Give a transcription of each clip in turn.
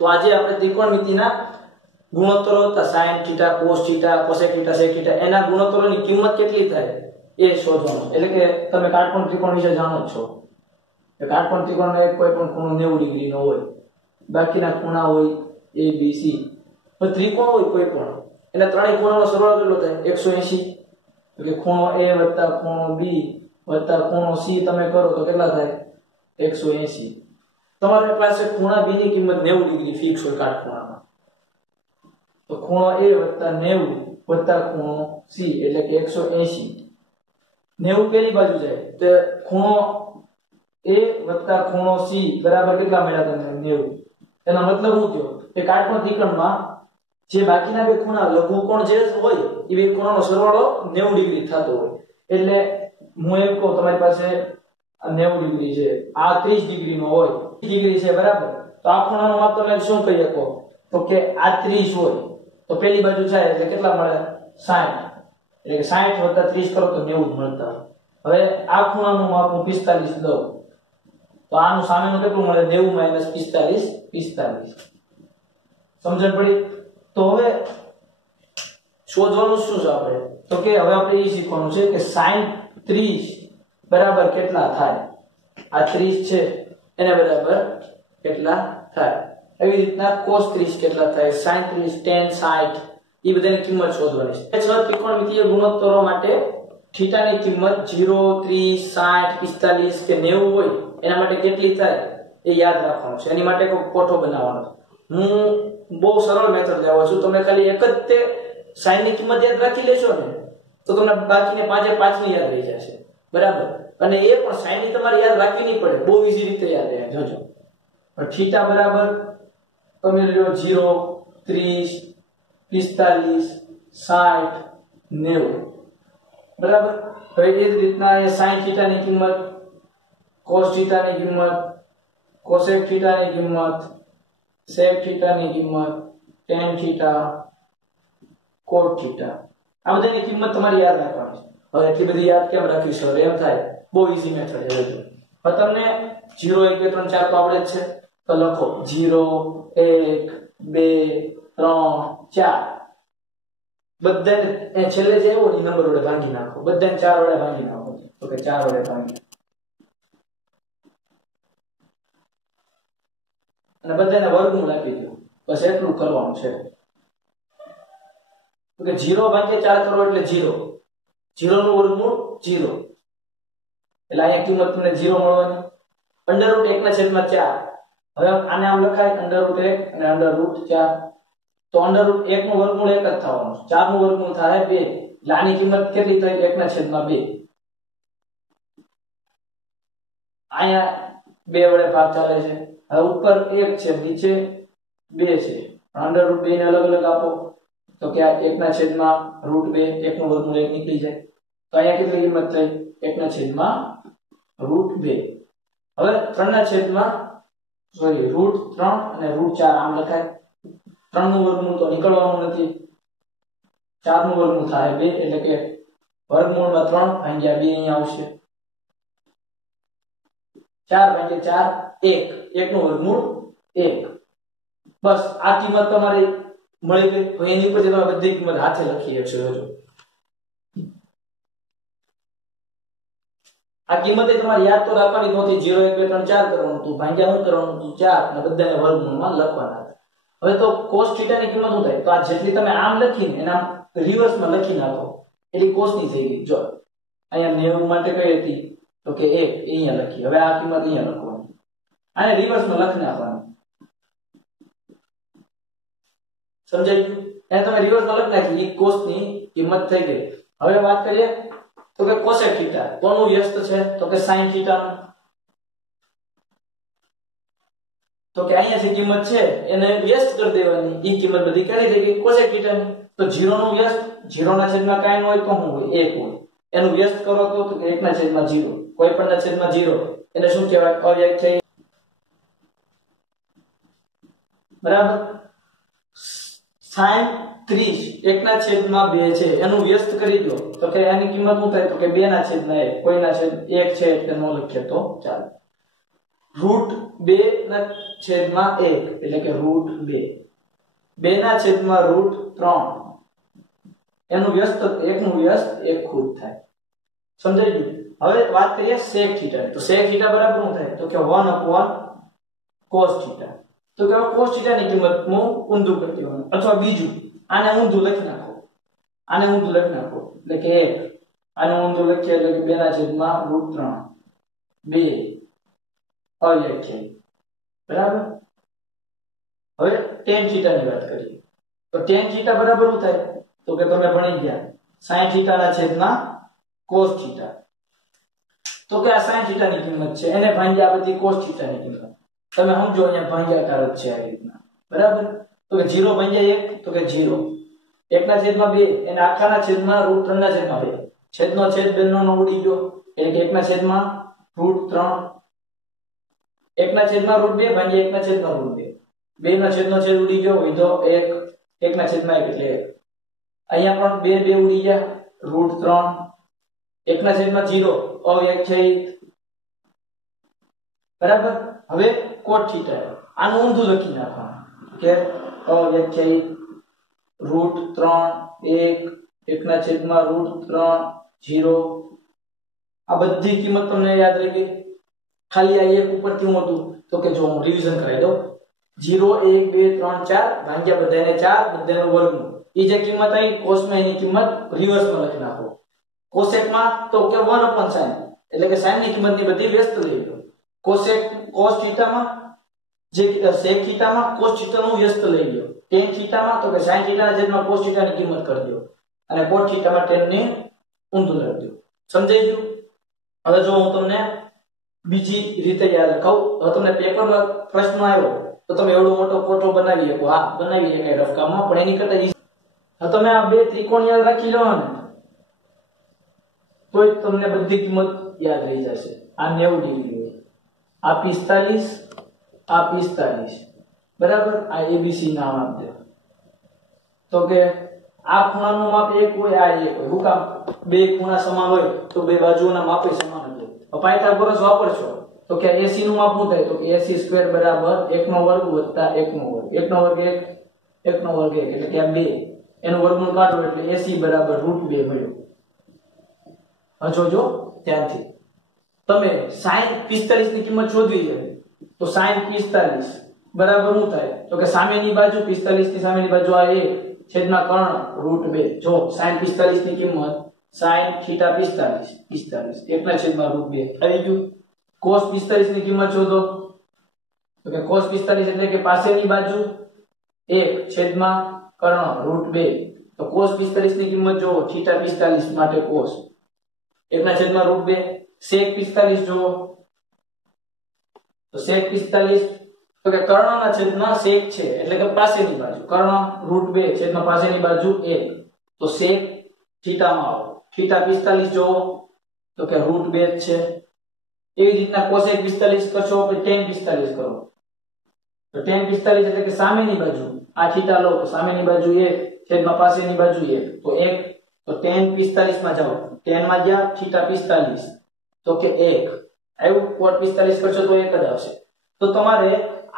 તો આજે આપણે ત્રિકોણમિતિના ગુણોત્તરો હતા sin θ cos θ cosec θ sec θ એના ગુણોત્તરોની કિંમત કેટલી થાય એ શોધવાનું. એટલે કે તમે કાટકોણ ત્રિકોણ વિશે જાણો જ છો કે કાટકોણ ત્રિકોણનો એક કોઈ પણ ખૂણો 90 ડિગ્રીનો હોય, બાકીના ખૂણા હોય a b c. પણ ત્રિકોણ હોય કોઈ પણ એના ત્રણેય ખૂણાનો સરવાળો કેટલો થાય 180. એટલે ખૂણો a વત્તા ખૂણો b વત્તા ખૂણો c તમે કરો તો કેટલા થાય 180. તમારી પાસે ખૂણા b ની કિંમત 90 ડિગ્રી ફિક્સ હોય કાટખૂણામાં, તો ખૂણો a વત્તા 90 વત્તા ખૂણો c એટલે કે 180. 90 પેલી બાજુ જાય તો ખૂણો a વત્તા ખૂણો c બરાબર કેટલા મળ્યા તમને 90. એનો મતલબ શું થયો કે કાટકોણ ત્રિકોણમાં જે બાકીના બે ખૂણા લઘુકોણ જે હોય એ બે ખૂણાનો સરવાળો 90 ડિગ્રી થતો હોય. એટલે હું એમ કહું તમારી પાસે 90 ડિગ્રી છે, આ 30 ડિગ્રીનો હોય, 30 ડિગ્રી છે બરાબર, તો આ ખૂણાનો માપ તમે શું કહી શકો તો કે આ 30 હોય તો પેલી બાજુ જાય એટલે કેટલા મળે 60. એટલે કે 60 વત્તા 30 કરો તો 90 મળતા. હવે આ ખૂણાનું માપ હું 45 દઉં તો આનું સામેનું કેટલું મળે 90 માઈનસ 45. સમજણ પડી? તો હવે શોધવાનું શું છે આપણે તો કે હવે આપણે એ શીખવાનું છે કે sin 30 બરાબર કેટલા થાય. આ 30 છે એને બરાબર કેટલા થાય. એવી રીતના cos 30 કેટલા થાય, sin 30 tan 60 એ બધાની કિંમત શોધવાની છે. છ ત્રિકોણમિતિય ગુણોત્તરો માટે થીટાની કિંમત 0 30 60 45 કે 90 હોય એના માટે કેટલી થાય એ યાદ રાખવાનું છે. એની માટે કોઈ કોઠો બનાવવાનો. હું બહુ સરળ મેથડ લાવ્યો છું. તમે ખાલી એક જ તે sin ની કિંમત યાદ રાખી લેશો ને તો તમને બાકીને પાંચે પાંચની યાદ રહી જશે બરાબર. અને એ પણ sin ની તમારે યાદ રાખવી નહીં પડે, બહુ ઈઝી રીતે યાદ રહે જોજો. પણ થીટા બરાબર તમે લ્યો 0 30 45 60 90 બરાબર. હવે એ જ રીતના એ sin θ ની કિંમત, cos θ ની કિંમત, cosec θ ની કિંમત, sec θ ની કિંમત, tan θ, cot θ આ બધાની કિંમત તમારે યાદ રાખવાની છે. હવે એટલી બધી યાદ કેમ રાખવી છે? એમ થાય બહુ ઈઝી મેથડ છે. હવે તમને 0 1 2 3 4 તો આવડે જ છે તો લખો 0 1 2 3 4 બધાને છેલ્લે જે આવ્યો એ નંબર વડે ભાગી નાખો. બધાને 4 વડે ભાગી નાખો તો કે 4 વડે ભાગી અને બધાને વર્ગમૂળ આપી દો. બસ એટલું કરવાનું છે. તો કે 0 ભાગ્યા 4 કરો એટલે 0. 0 નું વર્ગમૂળ 0. એટલે અહીંયા કિંમત તમને 0 મળવાની. √1/4. હવે આને આમ લખાય √1 અને √4. તો √1 નું વર્ગમૂળ 1 જ થવાનું છે. 4 નું વર્ગમૂળ થાય 2. એટલે આની કિંમત કેટલી થાય 1/2. અહીંયા 2 વડે ભાગ ચાલે છે. હવે ઉપર 1 છે, નીચે 2 છે. √2 ને અલગ અલગ આપો તો કે આ 1/√2 1 નું વર્ગમૂળ 1 નીકળી જાય. તો અહીંયા કેટલી કિંમત થઈ 1/√2. હવે 3/3 અને √4 આમ લખાય. 3 નું વર્ગમૂળ તો નીકળવાનું નથી. 4 નું વર્ગમૂળ થાય 2 એટલે કે વર્ગમૂળમાં 3 ભાગ્યા 2 અહીંયા આવશે. 4/4 1 1 નું વર્ગમૂળ 1. બસ આ કિંમત તમારી મળી ગઈ. હવે એની ઉપર તમે બધી કિંમત હાથે લખી શકશો. જોજો આ કિંમતે તમારે યાદ તો રાખવાની નહોતી. 0 1 2 3 4 કરવાનું હતું, ભાગ્યા શું કરવાનું હતું 4 અને બધાને વર્ગમૂળમાં લખવાના હતા. હવે તો cos θ ની કિંમત શું થાય? તો આ જેટલી તમે આમ લખીને એના રિવર્સમાં લખી નાખો એટલે cos ની થઈ ગઈ. જો અહીંયા 90 માટે કઈ હતી તો કે 1 અહીંયા લખી. હવે આ કિંમત અહીંયા લખવાની, આને રિવર્સમાં લખી નાખવાની. સમજાઈ ગયું? એને તમે રિવર્સમાં લખી નાખી એ cos ની કિંમત થઈ ગઈ. હવે વાત કરીએ તો કે cosec θ કોનું વ્યસ્ત છે તો કે sin θ નું. તો કે અહીંયા જે કિંમત છે એને વ્યસ્ત કરી દેવાની. ઈ કિંમત બધી કેવી થઈ ગઈ cosec θ ની. તો 0 નું વ્યસ્ત 0 ના છેદમાં કાઈ ન હોય તો શું હોય 1 હોય. એનું વ્યસ્ત કરો તો કે 1/0. કોઈ પણ ના છેદમાં 0 એને શું કહેવાય? અવ્યાખ્યાયિત. બરાબર. sin 30 1/2 છે એનું વ્યસ્ત કરી દો તો કે આની કિંમત શું થાય તો કે 2/1. કોઈના છેદ 1 છે એટલે ન લખીએ તો ચાલે. √2/1 એટલે કે √2 2/√3 એનું વ્યસ્ત એકનું વ્યસ્ત એક ખૂટ થાય. સમજાઈ ગયું? હવે વાત કરીએ sec θ ની. તો sec θ બરાબર શું થાય? તો કે 1/cos θ. તો કે cos θ ની કિંમત હું ઊંધું કરી દેવાનું અથવા બીજું આને ઊંધું લખી નાખો. એટલે કે 1 આને ઊંધું લખીએ એટલે કે 2/√3 2 અવ્યાખ્યાયિત. બરાબર. હવે tan θ ની વાત કરીએ. તો tan θ બરાબર શું થાય? તો કે તમે ભણી ગયા sin θ ના છેદમાં cos θ. તો કે આ sin θ ની કિંમત છે એને ભાંગ્યા બધી cos θ ની કિંમત. તમે સમજો અહીંયા ભાંગ્યાકાર જ છે આ રીતના. બરાબર. તો કે 0 ભાંગ્યા 1 તો કે 0 1/2 એને આખાના છેદમાં √3/2 છેદનો છેદ બેનો ઉડી ગયો એટલે કે 1/√3 1/√2 ભાંગ્યા 1/√2 બેનો છેદનો છેદ ઉડી ગયો વિધો 1 1/1 એટલે 1 અહીંયા પણ 2 ઉડી ગયા √3 1/0 અવ્યાખ્યાયિત. બરાબર. હવે cot θ આનું ઊંધું લખી નાખવાનું કે અવ્યાખ્યાયિત √3 1 1/√3 0. આ બધી કિંમત તમને યાદ રહી ગઈ. ખાલી આ એક ઉપરથી હું હતું તો કે જો હું રિવિઝન કરાવી દઉં 0 1 2 3 4 ભાગ્યા બધાને 4 બધાનું વર્ગમૂળ. ઈ જે કિંમત આવી cos માં એની કિંમત રિવર્સમાં લખી નાખો. cosec માં તો કે 1/sin એટલે કે sin ની કિંમતની બધી વ્યસ્ત લઈ લો. cosec cos θ માં જે sec θ માં cos θ નું વ્યસ્ત લઈ લો. tan θ માં તો કે sin θ ના છેદમાં cos θ ની કિંમત કરી દો અને cot θ માં tan ને ઊંધું લખી દો. સમજાઈ ગયું? હવે જો હું તમને બીજી રીતે યાદ રખાવું. હવે તમને પેપરમાં પ્રશ્ન આવ્યો તો તમે એવડો મોટો કોટો બનાવી શકો. હા બનાવી શકાય રફ કામમાં પણ એની કરતા હવે તમે આ બે ત્રિકોણ યાદ રાખી લો ને તો તમને બધી કિંમત યાદ રહી જશે. આ 90 ડિગ્રી હોય, આ 45, આ 45. બરાબર. આ ABC નામ આપજો. તો કે આ ખૂણાનું માપ 1 હોય, આ 1 હોય. હું કામ? બે ખૂણા સમાન હોય તો બે બાજુઓના માપ સમાન જ હોય. પાયથાગોરસ વાપરશો તો કે AC નું માપ શું થાય? તો કે AC² = 1 નો વર્ગ વત્તા 1 નો વર્ગ. 1 નો વર્ગ 1 1 નો વર્ગ 1 એટલે કે આ 2 એનું વર્ગમૂળ કાઢો એટલે AC = √2 મળ્યું. હવે જોજો ધ્યાનથી. તમે sin 45 ની કિંમત શોધવી છે તો sin 45 બરાબર શું થાય? તો કે સામેની બાજુ 45 ની સામેની બાજુ આ 1 છેદમાં કર્ણ √2. જો sin 45 ની કિંમત sin θ 45 1/√2 આવી ગયું. cos 45 ની કિંમત શોધો તો કે cos 45 એટલે કે પાસેની બાજુ 1 છેદમાં કર્ણ √2. તો cos 45 ની કિંમત જો θ 45 માટે cos 1/√2. sec 45 જો તો sec 45 તો કે કર્ણના છેદમાં sec છે એટલે કે પાસેની બાજુ કર્ણ √2 છેદમાં પાસેની બાજુ 1. તો sec θ માં આવો θ 45 જો તો કે √2 છે. એવી રીતના cosec 45 કરશો કે tan 45 કરો તો tan 45 એટલે કે સામેની બાજુ આ θ લો તો સામેની બાજુ 1 છેદમાં પાસેની બાજુ 1 તો 1. તો tan 45 માં જાઓ tan માં ગયા θ 45 તો કે 1 આવ્યું. cot 45 કરશો તો 1 જ આવશે. તો તમારે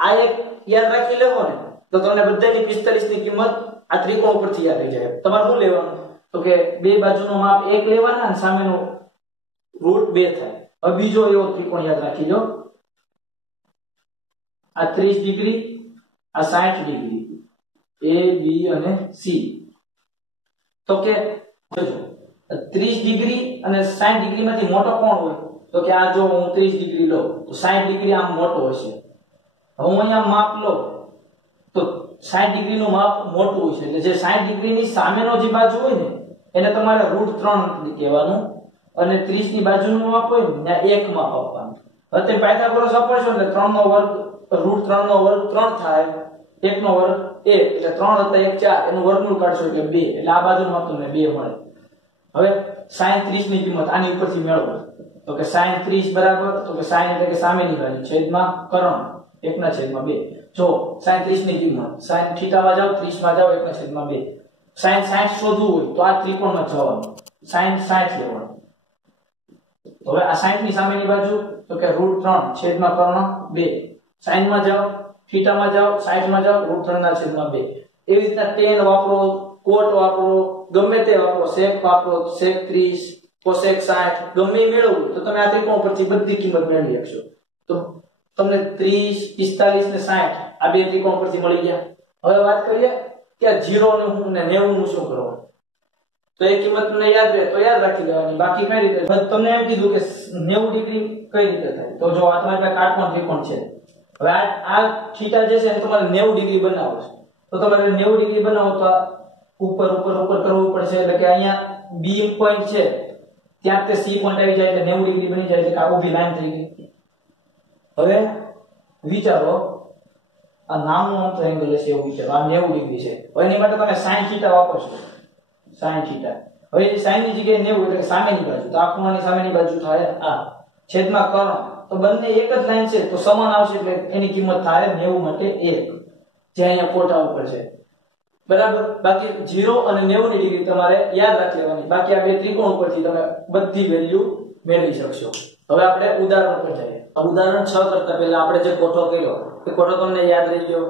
આ એક યાદ રાખી લેવો ને તો તમને બધાની 45 ની કિંમત આ ત્રિકોણ ઉપરથી યાદ રહી જાય. તમારે શું લેવાનું? તો કે બે બાજુનો માપ 1 લેવાના અને સામેનો √2 થાય. હવે બીજો એવો ત્રિકોણ યાદ રાખી લો. આ 30 ડિગ્રી આ 60 ડિગ્રી A B અને C. તો કે જોજો 30 ડિગ્રી અને 60 ડિગ્રી માંથી મોટો કોણ હોય? તો કે આ જો હું 30 ડિગ્રી લો તો 60 ડિગ્રી આમ મોટો હશે. હવે હું અહીંયા માપ લો તો 60 ડિગ્રી નું માપ મોટું હશે એટલે જે 60 ડિગ્રી ની સામેનો જે બાજુ હોય ને એને તમારે √3 કહેવાનું અને 30 ની બાજુનું માપ હોય ને ત્યાં 1 માપ આપવાનું. હવે તે પાયથાગોરસ વાપરશો એટલે 3 નો વર્ગ √3 નો વર્ગ 3 થાય 1 નો વર્ગ 1 એટલે 3 + 1 4 એનું વર્ગમૂળ કાઢશો એટલે 2 એટલે આ બાજુનું માપ તમને 2 મળે. હવે sin 30 ની કિંમત આની ઉપરથી મેળવો તો કે sin 30 બરાબર તો કે sin એટલે કે સામેની બાજુ છેદમાં કર્ણ 1/2. જો sin 30 ની કિંમત sin θ માં જાઓ 30 માં જાઓ 1/2. sin 60 શોધવું હોય તો આ ત્રિકોણમાં જવાનું sin 60 લેવાનું તો હવે આ 60 ની સામેની બાજુ તો કે √3 છેદમાં કર્ણ 2 sin માં જાઓ થીટા માં જાઓ 60 માં જાઓ √3 ના છેદમાં 2 એવી રીતના tan વાપરો cot વાપરો ગમે તે વાપરો sec વાપરો sec 30 cosec 60 ગમે એ મેળવવું તો તમે આ ત્રિકોણ પરથી બધી કિંમત મેળવી શકશો તો તમને 30 45 ને 60 આ બે ત્રિકોણ પરથી મળી ગયા હવે વાત કરીએ કે 0 ને 90 નું શું કરવાનું તો એ કિંમત તમને યાદ રહે તો યાદ રાખી લેવાની બાકી કઈ રીતે તમને એમ કીધું કે 90 ડિગ્રી કઈ રીતે થાય તો જો આ તમારા કાટકોણ ત્રિકોણ છે હવે આ થીટા જે છે એ તમારે 90 ડિગ્રી બનાવવો છે તો તમારે 90 ડિગ્રી બનાવો તો ઉપર કરવું પડશે એટલે કે અહીંયા B પોઈન્ટ છે ત્યાં તે C પોઈન્ટ આવી જાય એટલે 90 ડિગ્રી બની જાય એટલે આ ઊભી લાઈન થઈ ગઈ હવે વિચારો આ નામનું ટ્રાયેંગલ છે એવું વિચારો આ 90 ડિગ્રી છે હવે એની માટે તમે sin થીટા વાપરશો sin થીટા હવે sin ની જગ્યાએ 90 એટલે સામેની બાજુ તો આ ખૂણાની સામેની બાજુ થાય આ છેદમાં કર્ણ તો બંને એક જ લાઈન છે તો સમાન આવશે એટલે એની કિંમત થાય 90 માટે 1 જે અહીંયા કોટા ઉપર છે બરાબર બાકી 0 અને 90 ની ડિગ્રી તમારે યાદ રાખી લેવાની બાકી આ બે ત્રિકોણ ઉપરથી તમે બધી વેલ્યુ મેળવી શકશો હવે આપણે ઉદાહરણ પર જઈએ આ ઉદાહરણ 6 કરતા પહેલા આપણે જે કોઠો કર્યો એ કોઠો તમને યાદ રહી ગયો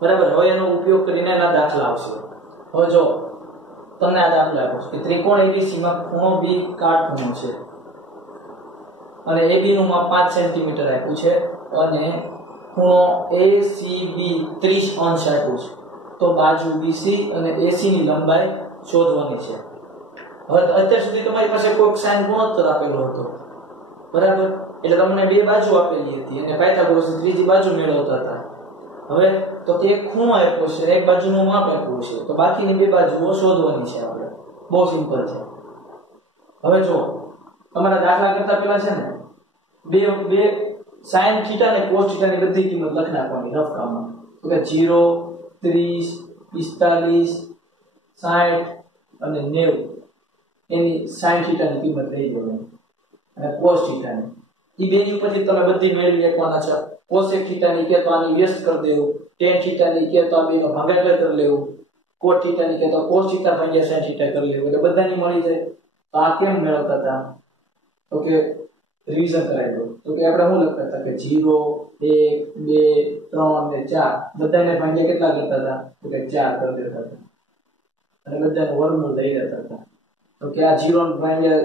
બરાબર હવે એનો ઉપયોગ કરીને એના દાખલા આવશે હવે જો તમને આ દાખલા આપો કે ત્રિકોણ ABC માં ખૂણો B કાટખૂણો છે અને AB નું માપ 5 સેન્ટીમીટર આપ્યું છે અને ખૂણો ACB 30 અંશ આપ્યું છે તો બાજુ BC અને AC ની લંબાઈ શોધવાની છે હવે અત્યાર સુધી તમારી પાસે કોઈ sin ગુણોત્તર આપેલો હતો બરાબર એટલે તમને બે બાજુ આપેલી હતી અને પાયથાગોરસ ત્રીજી બાજુ મેળવતા હતા હવે તો તે ખૂણો આપ્યો છે એક બાજુનું માપ આપ્યું છે તો બાકીની બે બાજુઓ શોધવાની છે આપણે બહુ સિમ્પલ છે હવે જો તમારા દાખલા કરતા પહેલા છે ને બે sin થીટા અને cos થીટા ની બધી કિંમત લખી નાખવાની રફ કામમાં તો કે 0 30 45 60 અને 90 એની sin થીટા ની કિંમત લઈ જવાની અને cos થીટા ની ઈ બેની ઉપરથી તમે બધી મેળવી લેવાના છે cosec થીટા ની કે તો આની વ્યસ્ત કરી દેવું tan થીટા ની કે તો આ બેનો ભાગાકાર કરી લેવું cot થીટા ની કે તો cos થીટા ભાગ્યા sin થીટા કરી લેવું એટલે બધાની મળી જાય તો આ કેમ મેળવતા હતા તો કે રિવિઝન કરાવી દો તો કે આપણે શું લખતા હતા કે 0 1 2 3 ને 4 બધાને ભાગ્યા કેટલા કરતા હતા તો કે 4 કરી દેતા હતા અને બધાને વર્ગમૂળ લઈ લેતા હતા તો કે આ 0 ને ભાગ્યા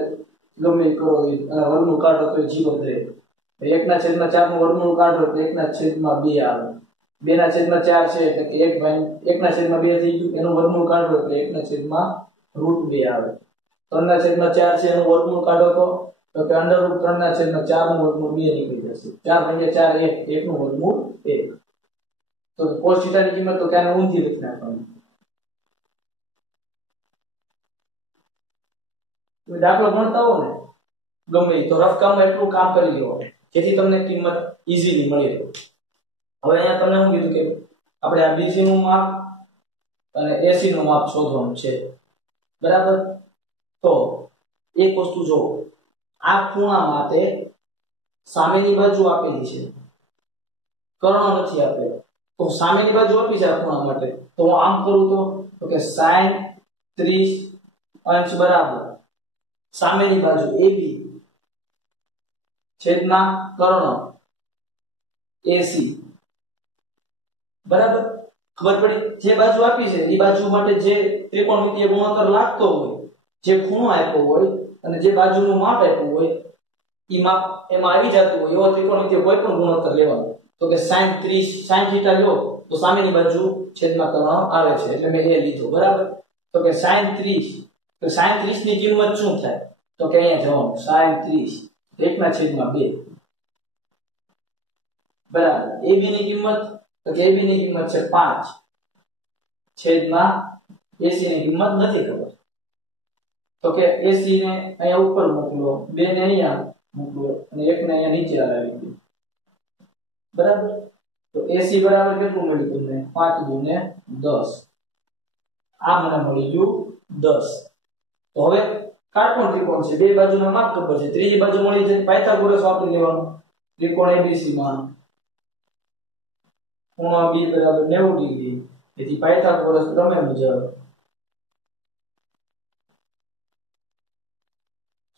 ગમે કરો અને વર્ગમૂળ કાઢો તો 0 જ રહે 1/4 નું વર્ગમૂળ કાઢો તો 1/2 આવે 2/4 છે એટલે કે 1/2 થઈ ગયું એનું વર્ગમૂળ કાઢો એટલે 1/√2 આવે 3/4 છે એનું વર્ગમૂળ કાઢો તો કે √3/4 નું વર્ગમૂળ 2 નીકળી જશે 4/4 1 નું વર્ગમૂળ 1 તો cos થીટા ની કિંમત તો કે આને ઊંધી લખી નાખવાની તો દાખલો ગણતા હો ને ગમે તો રફ કામમાં એટલું કામ કરી લો જેથી તમને કિંમત ઈઝીલી મળી રહે હવે અહીંયા તમને હું કીધું કે આપણે આ BC નું માપ અને AC નું માપ શોધવાનું છે બરાબર તો એક વસ્તુ જો આ ખૂણા માટે સામેની બાજુ આપેલી છે કર્ણ નથી આપેલો તો સામેની બાજુ આપી છે આ ખૂણા માટે તો હું આમ કરું તો કે sin 30 અંશ બરાબર સામેની બાજુ AB છેદમાં કર્ણ AC બરાબર ખબર પડી જે બાજુ આપી છે એ બાજુ માટે જે ત્રિકોણમિતિય ગુણોત્તર લાગતો હોય જે ખૂણો આપ્યો હોય અને જે બાજુનું માપ આપ્યું હોય ઈ માપ એમાં આવી જતું હોય એવો ત્રિકોણમિતિય કોઈ પણ ગુણોત્તર લેવાનો તો કે sin 30 sin થીટા લો તો સામેની બાજુ છેદમાં કર્ણ આવે છે એટલે મેં એ લીધો બરાબર તો કે sin 30 તો sin 30 ની કિંમત શું થાય તો કે અહીંયા જવાનું sin 30 1/2 બરાબર AB ની કિંમત તો કે AB ની કિંમત છે 5 છેદમાં AC ની કિંમત નથી ખબર તો કે AC ને અહીંયા ઉપર મોકલો 2 ને અહીંયા મોકલો અને 1 ને અહીંયા નીચે લાવી દો બરાબર તો AC બરાબર કેટલું મળ્યું તમને 5 ગુણે 10 આ મને મળી ગયું 10 તો હવે કાટકોણ ત્રિકોણ છે બે બાજુના માપ ખબર છે ત્રીજી બાજુ મળી જાય પાયથાગોરસ વાપરી લેવાનો ત્રિકોણ ABC માં ખૂણો B બરાબર 90 ડિગ્રી તેથી પાયથાગોરસ પ્રમેય મુજબ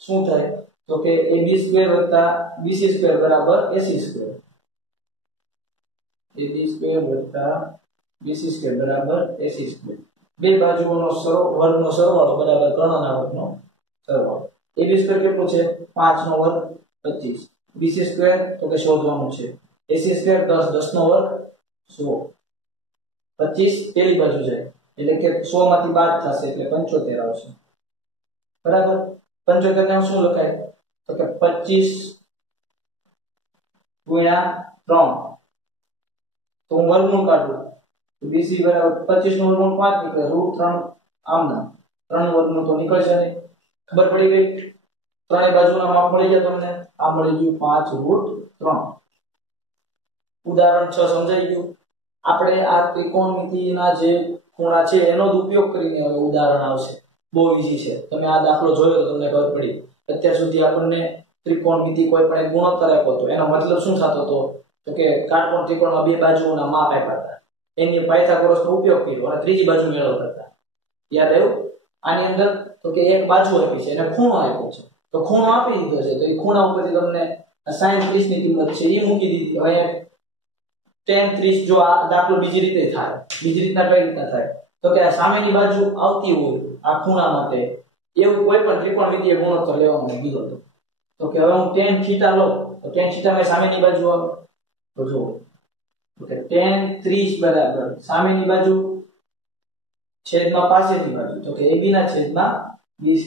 શું થાય तो के ab² + bc² बराबर ac²। ab² + bc² बराबर ac²। બે બાજુઓનો વર્ગનો સરવાળો બરાબર કર્ણના વર્ગનો સરવાળો। ab² કેટલું છે 5 નો વર્ગ 25, bc² તો કે શોધવાનું છે ac² 10, 10 નો વર્ગ 100, 25 પેલી બાજુ જાય એટલે કે 100 માંથી બાદ થશે એટલે 75 આવશે બરાબર। 75 ને શું લખાય તો કે 25 ગુણ્યા 3, તો હું વર્ગમૂળ કાઢું તો bc બરાબર 25 નું વર્ગમૂળ 5 નીકળે √3 આમના 3 વર્ગમૂળ તો નીકળશે નહીં। ખબર પડી ગઈ? ત્રણેય બાજુના માપ મળી ગયા તમને। આ મળી ગયું 5√3। ઉદાહરણ 6 સમજાઈ ગયું। આપણે આ ત્રિકોણમિતિના જે ખૂણા છે એનો જ ઉપયોગ કરીને હવે ઉદાહરણ આવશે। બહુ ઈઝી છે। તમે આ દાખલો જોયો તો તમને ખબર પડી। અત્યાર સુધી આપણને ત્રિકોણમિતિ કોઈ પણ એક ગુણોત્તર આપ્યો તો એનો મતલબ શું થતો હતો તો કે કાટકોણ ત્રિકોણમાં બે બાજુઓના માપ આપ્યા હતા, એની પાયથાગોરસનો ઉપયોગ કર્યો અને ત્રીજી બાજુ મેળવતા હતા। યાદ આવ્યું? આની અંદર તો કે એક બાજુ આપી છે અને ખૂણો આપ્યો છે, તો ખૂણો આપી દીધો છે તો એ ખૂણા ઉપરથી તમને sin 30 ની કિંમત છે એ મૂકી દીધી। હવે tan 30 જો આ દાખલો બીજી રીતે થાય, બીજી રીતના કઈ રીતના થાય તો કે આ સામેની બાજુ આવતી હોય આ ખૂણા માટે એવું કોઈ પણ ત્રિકોણમિતિય ગુણોત્તર લેવાનું કીધું હતું। તો કે હવે હું tan θ લઉં તો tan θ માં સામેની બાજુ આવે તો જો તો કે tan 30 બરાબર સામેની બાજુ છેદમાં પાસેની બાજુ તો કે AB ના છેદમાં BC।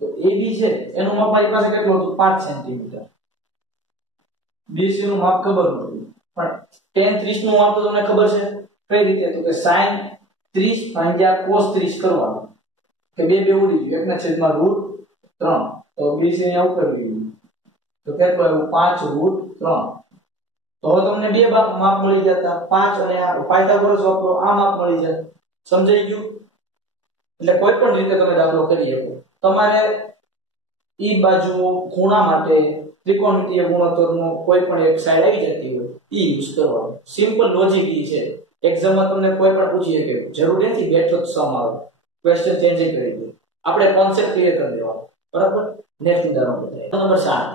તો AB છે એનું માપ મારી પાસે કેટલું હતું 5 સેન્ટીમીટર, BC નું માપ ખબર નથી પણ tan 30 નું માપ તો તમને ખબર છે કઈ રીતે તો કે sin 30 ભાગ્યા cos 30 કરવાનું કે બે બે ઉડી ગયું 1 ના છેદમાં √3 તો BC ને ઉપર ગયું તો કેટલું આવ્યું 5√3। તો હવે તમને બે માપ મળી ગયા હતા 5 અને આ પાયથાગોરસ વાપરો આ માપ મળી જાય। સમજાઈ ગયું? એટલે કોઈ પણ રીતે તમે દાખલો કરી શકો। તમારે ઈ બાજુ ખૂણા માટે ત્રિકોણમિતિય ગુણોત્તરનો કોઈ પણ એક સાઈડ આવી જતી હોય ઈ યુઝ કરવાનો। સિમ્પલ લોજિક ઈ છે। એક્ઝામમાં તમને કોઈ પણ પૂછી શકે, જરૂર નથી બેઠો જ સમ આવે, ક્વેશ્ચન ચેન્જ કરી દે, આપણે કોન્સેપ્ટ ક્લિયર કરી દેવાનો બરાબર। નેક્સ્ટ ઉદાહરણ બતાવીએ નંબર 7।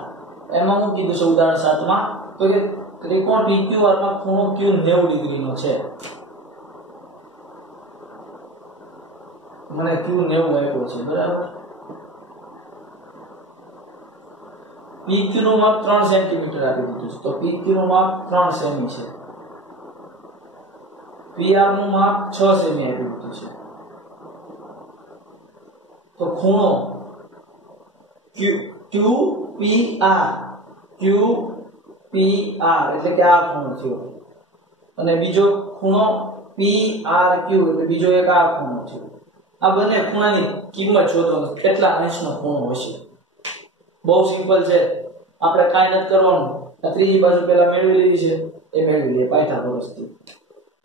એમાં હું કીધું છે ઉદાહરણ 7 માં તો કે ત્રિકોણ PQR માં ખૂણો Q 90 ડિગ્રીનો છે। મને Q 90 આપ્યો છે બરાબર। PQ નું માપ 3 સેન્ટીમીટર આપી દીધું છે તો PQ નું માપ 3 સેમી છે, PR નું માપ 6 સેમી આપી દીધું છે। તો ખૂણો QPR એટલે કે આ ખૂણો થયો અને બીજો ખૂણો PRQ એટલે બીજો એક આ ખૂણો થયો। આ બંને ખૂણાની કિંમત શોધવાની કેટલા અંશનો ખૂણો હશે। બહુ સિમ્પલ છે, આપણે કાઈ નથી કરવાનું। આ ત્રીજી બાજુ પહેલા મેળવી લીધી છે એ મેળવી લઈએ પાયથાગોરસ થી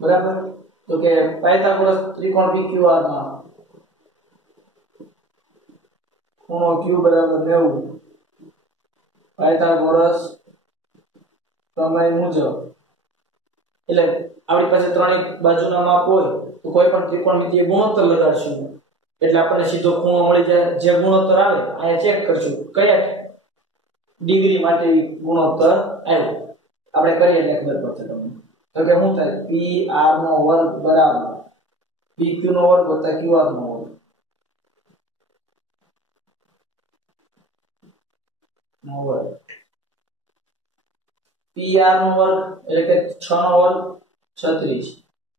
બરાબર। તો કે પાયથાગોરસ ત્રિકોણ PQR માં ખૂણો Q બરાબર 90 પાયથાગોરસ પ્રમેય મુજબ એટલે આપણી પાસે ત્રણેય બાજુના માપ હોય તો કોઈ પણ ત્રિકોણમિતિય ગુણોત્તર લગાડશું એટલે આપણને સીધો ખૂણો મળી જાય। જે ગુણોત્તર આવે અહીંયા ચેક કરશું કયા ડિગ્રી માટે ગુણોત્તર આવ્યો આપણે કરીએ એટલે ખબર પડશે તમને। તો કે શું થાય PR નો વર્ગ બરાબર PQ નો વર્ગ વત્તા QR નો વર્ગ PR નો વર્ગ એટલે કે 6 નો વર્ગ 36,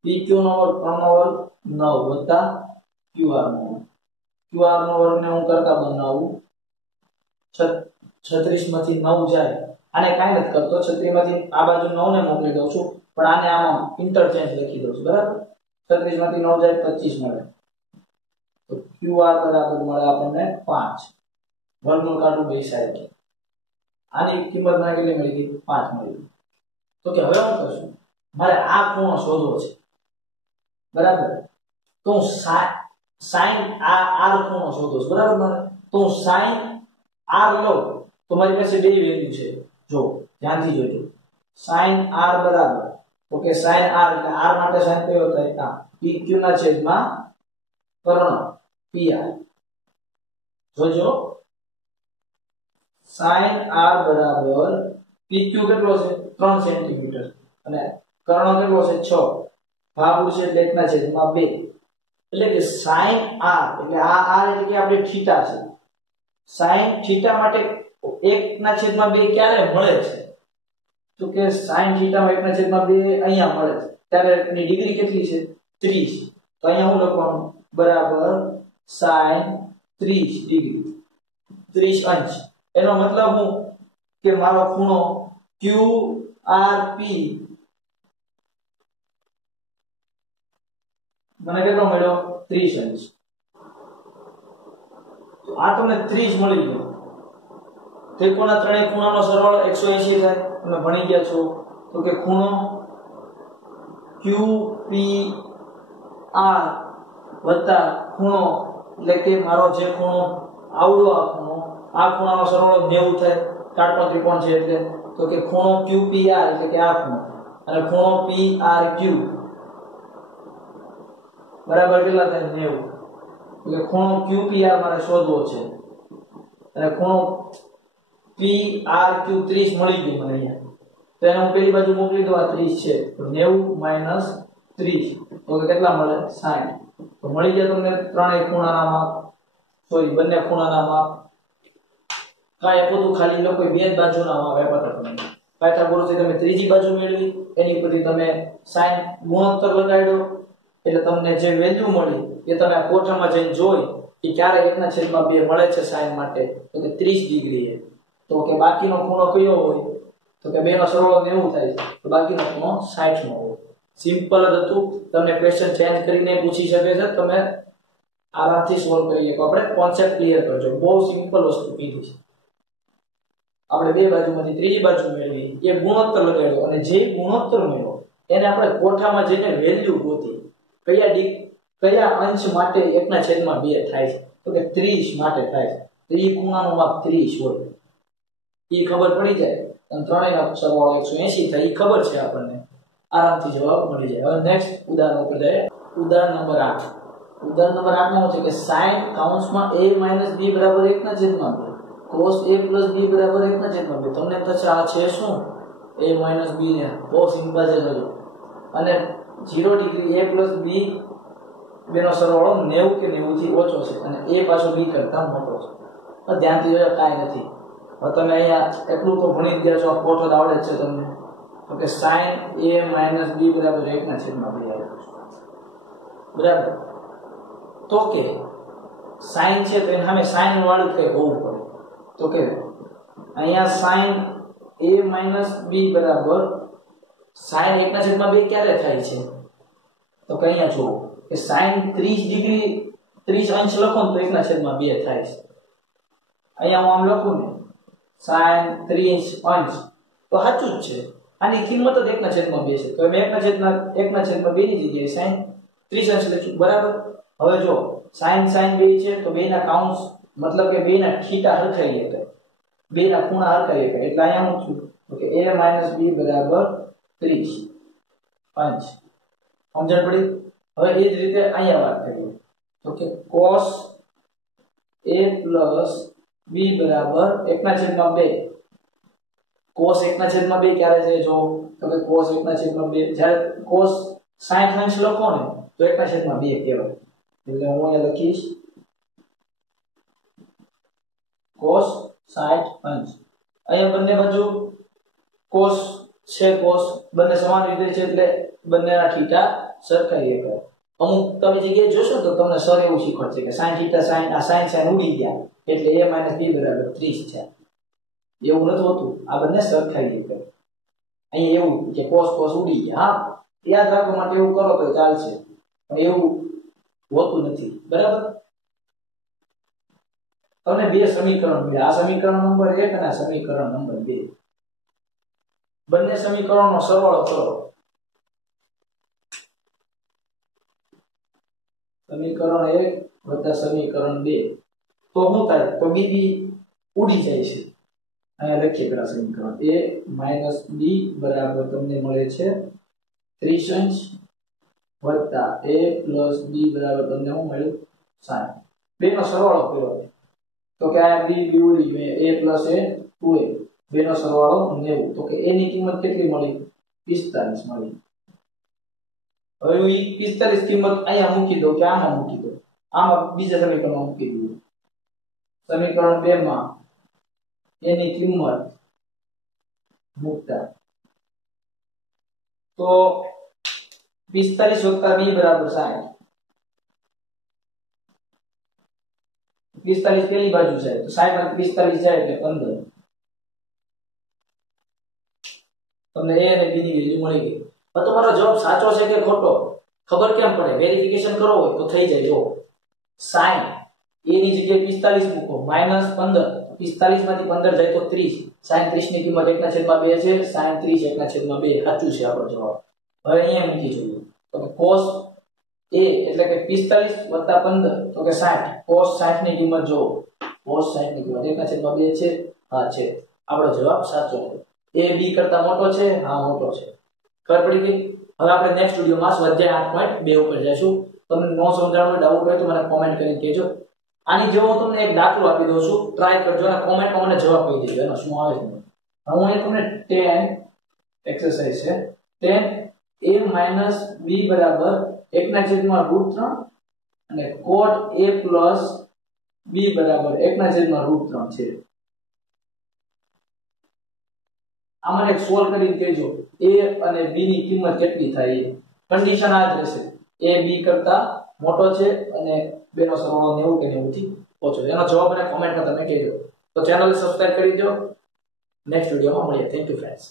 PQ નો વર્ગ 3 નો વર્ગ 9 વત્તા QR નો વર્ગ। QR નો વર્ગ ને હું કરતા બનાવું 36 માંથી 9 જાય, આને કાઈ નથી કરતો 36 માંથી આ બાજુ 9 ને મોકલી દઉં છું પણ આને આમાં ઇન્ટરચેન્જ લખી દઉં છું બરાબર। 36 માંથી 9 જાય 25 મળે તો QR બરાબર મળે આપણને 5। વર્ગમૂળ કાઢું બે સાઈડ, આની કિંમત મને કેટલી મળી ગઈ 5 મળી ગઈ। તો કે હવે શું કરશું મારે આ ખૂણો શોધવો છે બરાબર। તો હું sin r ખૂણો શોધો છું બરાબર મને। તો હું sin r લઉં તો મારી પાસે બે વેલ્યુ છે, જો ધ્યાનથી જોજો sin r બરાબર તો કે sin r એટલે r માટે sin કયો થાય PQ ના છેદમાં કર્ણ PR જોજો sin r બરાબર pq કેટલો છે 3 સેન્ટીમીટર અને કર્ણ કેટલો છે 6 ભાગ ઉડશે એટલે 1/2 એટલે કે sin r એટલે આ r એટલે કે આપણે થીટા છે sin થીટા માટે 1/2 ક્યારે મળે છે તો કે sin થીટા માં 1/2 અહીંયા મળે છે ત્યારે એની ડિગ્રી કેટલી છે 30 તો અહીંયા હું લખવાનું બરાબર sin 30 ડિગ્રી 30 અંશ એનો મતલબ હું કે મારો ખૂણો QRP મને કેટલો મળ્યો 30 અંશ તો આ તમને 30 મળી ગયો ત્રિકોણના ત્રણેય ખૂણાનો સરવાળો 180 થાય તમે ભણી ગયા છો તો કે ખૂણો QPR વત્તા ખૂણો એટલે કે મારો જે ખૂણો આવડો આ ખૂણાનો સરવાળો 90 થાય કાટકોણ ત્રિકોણ છે એટલે તો કે ખૂણો QPR એટલે કે આ ખૂણો અને ખૂણો PRQ બરાબર કેટલા થાય 90 એટલે ખૂણો QPR મારે શોધવો છે અને ખૂણો PRQ 30 મળી ગયું મને અહીંયા તો એને હું પેલી બાજુ મોકલી દઉં આ 30 છે તો 90 - 30 તો કેટલા મળે 60 તો મળી ગયા તમને ત્રણેય ખૂણાના માપ સોરી બંને ખૂણાના માપ કાંઈ બધું ખાલી લોકો બે જ બાજુના માપ આપ્યા તમને પાયથાગોરસથી તમે ત્રીજી બાજુ મેળવી એની પરથી તમે sin ગુણોત્તર લગાડ્યો એટલે તમને જે વેલ્યુ મળી એ તમે આ કોઠામાં જઈને જોઈ કે ક્યારે 1/2 મળે છે sin માટે તો કે 30 ડિગ્રી છે તો કે બાકીનો ખૂણો કયો હોય તો કે બેનો સરવાળો 90 થાય તો બાકીનો ખૂણો 60 નો હોય સિમ્પલ જ હતું તમને ક્વેશ્ચન ચેન્જ કરીને પૂછી શકે છે તમે આરામથી સોલ્વ કરી શકો આપણે કોન્સેપ્ટ ક્લિયર કરજો બહુ સિમ્પલ વસ્તુ કીધી છે આપણે બે બાજુમાંથી ત્રીજી બાજુ મેળવી એ ગુણોત્તર લગાડ્યો અને જે ગુણોત્તર મળ્યો એને આપણે કોઠામાં જઈને વેલ્યુ ગોતી કયા અંશ માટે 1/2 થાય છે તો કે 30 માટે થાય છે તો એ ખૂણાનું માપ 30 હોય એ ખબર પડી જાય અને ત્રણેયનો સરવાળો 180 થાય એ ખબર છે આપણને આરામથી જવાબ મળી જાય હવે નેક્સ્ટ ઉદાહરણ ઉપર જઈએ ઉદાહરણ નંબર 8 ઉદાહરણ નંબર 8 માં છે કે sin કૌંસમાં a - b બરાબર 1/2 cos a + b બરાબર 1/2 તમને થશે આ છે શું a - b ને બહુ સિમ્પલ છે જોજો અને 0 ડિગ્રી a + b બેનો સરવાળો 90 કે 90 થી ઓછો છે અને a પાછો b કરતા મોટો છે તો ધ્યાનથી જોજો કાંઈ નથી હવે તમે અહીંયા એટલું તો ભણી ગયા છો આ કોઠો આવડે છે તમને તો કે sin a - b બરાબર 1/2 આવે બરાબર તો કે sin છે તો એના સામે sin વાળું કઈ હોવું પડે તો કે અહીંયા sin a - b બરાબર sin 1/2 ક્યારે થાય છે તો કે અહીંયા જુઓ કે sin 30 ડિગ્રી 30 અંશ લખો તો 1/2 થાય છે અહીંયા હું આમ લખું ને sin 30 અંશ તો સાચું જ છે આની કિંમત જ 1/2 છે તો મેં 1/2 ની જગ્યાએ sin 30 અંશ લખું બરાબર હવે જો sin 2 છે તો બેના કાઉન્સ મતલબ કે બેના થીટા હરખાઈ જાય બેના ખૂણા હરખાઈ જાય એટલે અહીંયા હું છું તો કે a - b બરાબર 30 અંશ સમજણ પડી હવે એ જ રીતે અહીંયા વાત કરીએ તો કે cos a + b બરાબર 1/2 cos 1/2 ક્યારે છે જો તો કે cos 1/2 જ્યારે cos 60 અંશ લખો ને તો 1/2 કહેવાય એટલે હું અહીંયા લખીશ cos 60 અંશ અહીંયા બંને બાજુ cos છે cos બંને સમાન રીતે છે એટલે બંનેના થીટા સરખાઈ જાય અમુક તમે જગ્યાએ જોશો તો તમને સર એવું શીખવશે કે sin થીટા sin આ sin ઉડી ગયા એટલે a - b બરાબર 30 છે એવું નથી હોતું આ બંને સરખાઈ જાય અહીંયા એવું કે cos ઉડી ગયા હા યાદ રાખવા માટે એવું કરો તો ચાલશે પણ એવું હોતું નથી બરાબર તમને બે સમીકરણ મળ્યા આ સમીકરણ નંબર 1 અને આ સમીકરણ નંબર 2 બંને સમીકરણોનો સરવાળો કરો સમીકરણ 1 + સમીકરણ 2 તો શું થાય તો બીબી ઉડી જાય છે અહીંયા લખીએ પેલા સમીકરણ a - b બરાબર તમને મળે છે 30 અંશ વત્તા a + b બરાબર તમને શું મળ્યું 60 બેનો સરવાળો કર્યો તો કે આ b ઉડી ગયું a + a 2a બેનો સરવાળો 90 તો કે a ની કિંમત કેટલી મળી 45 મળી હવે હું 45 કિંમત અહીંયા મૂકી દઉં કે આમાં મૂકી દઉં આમાં બીજા સમીકરણમાં મૂકી દઉં સમીકરણ 2 માં a ની કિંમત મૂકતા તો 45 + b બરાબર 60 45 પેલી બાજુ છે તો 60 માંથી 45 જાય એટલે 15 તમને a અને b ની વેલ્યુ મળી ગઈ હવે તમારો જવાબ સાચો છે કે ખોટો ખબર કેમ પડે વેરિફિકેશન કરવો હોય તો થઈ જાય જો sin a ની જગ્યાએ 45 મૂકો -15 45 માંથી 15 જાય તો 30 sin 30 ની કિંમત 1/2 છે sin 30 1/2 સાચું છે આપણો જવાબ હવે અહીંયા મૂકી જોઈએ તો cos a એટલે કે 45 + 15 તો કે 60 cos 60 ની કિંમત જો cos 60 ની કિંમત 1/2 છે હા છે આપણો જવાબ સાચો છે a b કરતા મોટો છે હા મોટો છે ખબર પડી ગઈ હવે આપણે નેક્સ્ટ વિડિયોમાં સ્વાધ્યાય 8.2 ઉપર જઈશું તમને નો સમજાણો ડાઉટ હોય તો મને કોમેન્ટ કરીને કહેજો આની જો હું તમને એક દાખલો આપી દઉં છું ટ્રાય કરજો અને કોમેન્ટમાં મને જવાબ કહી દેજો એનો શું આવે છે હું અહીં તમને 10 એક્સરસાઇઝ છે 10 a - b બરાબર 1/√3 અને cot a + b બરાબર 1/√3 છે આમાં એક સોલ્વ કરીને કહેજો a અને b ની કિંમત કેટલી થાય કન્ડિશન આ જ રહેશે a b કરતા મોટો છે અને બેનો સરવાળો 90 કે 90 થી ઓછો એનો જવાબ મને કોમેન્ટમાં તમે કહેજો તો ચેનલ સબસ્ક્રાઇબ કરી દો નેક્સ્ટ વિડિયોમાં મળીએ થેન્ક યુ ફ્રેન્ડ્સ